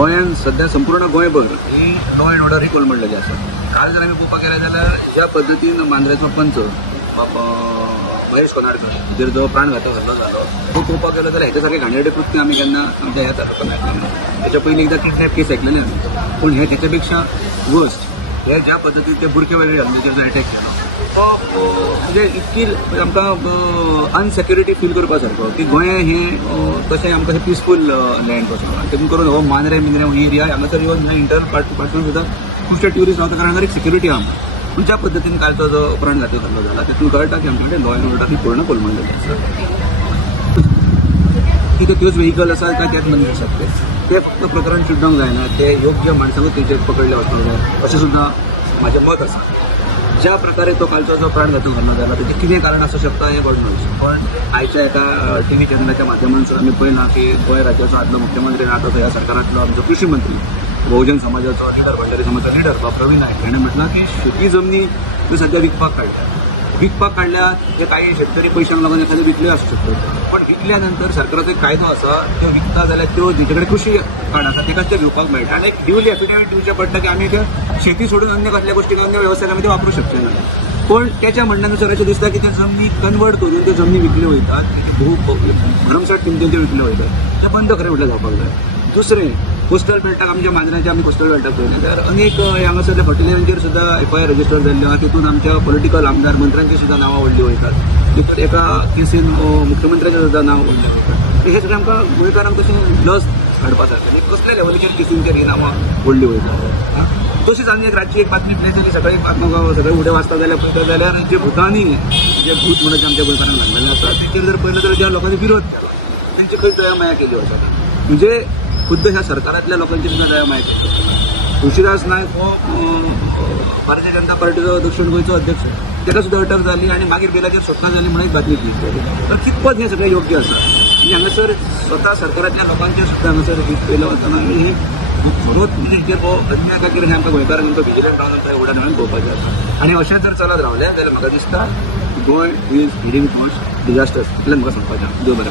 गोंयांत सध्या संपूर्ण गोंयभर ही लॉ अँड ऑर्डर ही कोलमडलेली आसा. काल जर आमी पळोवपाक गेले जाल्यार ज्या पद्दतीन मांद्रेचो पंच महेश कोनाडकर हाचेर जो प्राणघातक हल्लो जालो तो पळोवपाक गेलो जाल्यार हेच्या सारके घाणेरडे कृत्य आमी केन्ना आमच्या ह्या तालुक्यांत आयकलें ना. हेच्या पयलीं एकदां किडनॅप केस आयकलेले आमी, पूण हे तेच्या पेक्षा वर्स्ट हे ज्या पद्दतीन ते बुरकेवाडी हल्ल्याचेर जो एटॅक केलो तो म्हणजे इतकी आमकां अनसेक्युरिटी फील करपा सारको की गोंय हें तशें आमकां पीसफूल लँड कसो देखून करून हो मांद्रे ही एरिया हांगासर येवन इंटरनल पार्टून सुद्दां खुबशे ट्युरिस्ट रावता कारण हांगा एक सिक्युरिटी आहा. पूण ज्या पद्दतीन कालचो जो प्राणघातक हल्लो जाला तेतून कळटा की आमच्या कडेन लॉ अँड ऑर्डर ही पूर्ण कोलमडलेली आसा. की त्योच व्हेहिकल आसा काय त्याच मनीस आसात ते फक्त प्रकरण सुद्दां जायना, ते योग्य माणसांकूच तेंचेर पकडले वचपाक जाय अशें सुद्दां म्हाजें मत आसा. ज्या प्रकारे तो कालचो जो प्राणघातक हल्लो जाला तेजें कितें कारण आसूं शकता हें कळना. पण आयच्या एका टीव्ही चॅनलाच्या माध्यमांतसून आमी पळयलां की गोंय राज्याचो आदलो मुख्यमंत्री आनी आतां ह्या सरकारांतलो आमचो कृषी मंत्री बहुजन समाजाचो लिडर भंडारी समाजाचो लिडर प्रवीण नायक हाणें म्हटलां की शेती जमनी त्यो सध्या विकपाक काडल्या ते काही शेतकरी पयशांक लागून एखाद्यो विकल्यो आसूं शकतात, पण विकल्या नंतर सरकाराचो एक कायदो आसा त्यो विकता जाल्यार त्यो जेचे कडेन कृषी कार्ड आसा तेकाच ते घेवपाक मेळटा आनी एक ड्युली एफिडेवीट दिवचें पडटा की आमी शेती सोडून अन्य कसल्या गोष्टी अन्य वेवसायाक आमी ते वापरूंक शकचे ना. पण त्याच्या म्हणण्यानुसार अशें दिसता की त्या जमनी कन्वर्ट करून त्यो जमनी विकल्यो वयतात, भरमसाट किमतीन त्यो विकल्यो वयतात. ते बंद खरें म्हटल्यार जावपाक जाय. दुसरें कोस्टल बेल्टाक आमच्या मांद्रेच्या आमी कोस्टल बेल्टाक पळयलें जाल्यार अनेक हांगासरल्या हॉटेलांचेर सुद्दां एफआयआर रजिस्टर जाल्ल्यो आहा. तितून आमच्या पॉलिटिकल आमदार मंत्र्यांची सुद्दां नांवां व्हडली वयतात. तितून एका केसीन मुख्यमंत्र्याचें सुद्दां नांव व्हडलें वयता. हे सगळें आमकां गोंयकारांक तशें लस हाडपा सारकें आनी कसल्या लेवलीचेर केसींचेर ही नांवां व्हडली वयतात. तशीच आनी एक रातची एक बातमी प्लेस सकाळी सगळे उडे वाचता जाल्यार जे भुतानी जे भूत म्हणून आमच्या गोंयकारांक लागलेले आसा तेचेर जर पळयलें जाल्यार ज्या लोकांनी विरोध केला तेंची खंय दयामाया केली वता. म्हणजे खुद्द ह्या सरकारांतल्या लोकांची सुद्दां दयामाया केली. तुळशीदास नायक हो भारतीय जनता पार्टीचो दक्षिण गोंयचो अध्यक्ष, ताका सुद्दां अटक जाली आनी मागीर बेलाचेर सुटका जाली म्हणून एक बातमी दिसली. तर कितपत हें सगळें योग्य आसा म्हणजे हांगासर स्वता सरकारांतल्या लोकांचेर सुद्दां हांगासर हीत पयलो वतना ही खरोच म्हणजे हेचेर अन्याय काय कितें आमकां गोंयकारांक आमकां विजिलंट रावन आमकां उडान हाडून पळोवपाचें आसा. आनी अशें जर चलत रावलें जाल्यार म्हाका दिसता गोंय इज हिडींग टुवर्ड्स डिजास्टर्स इतलें म्हाका सांगपाचें. देव बरें.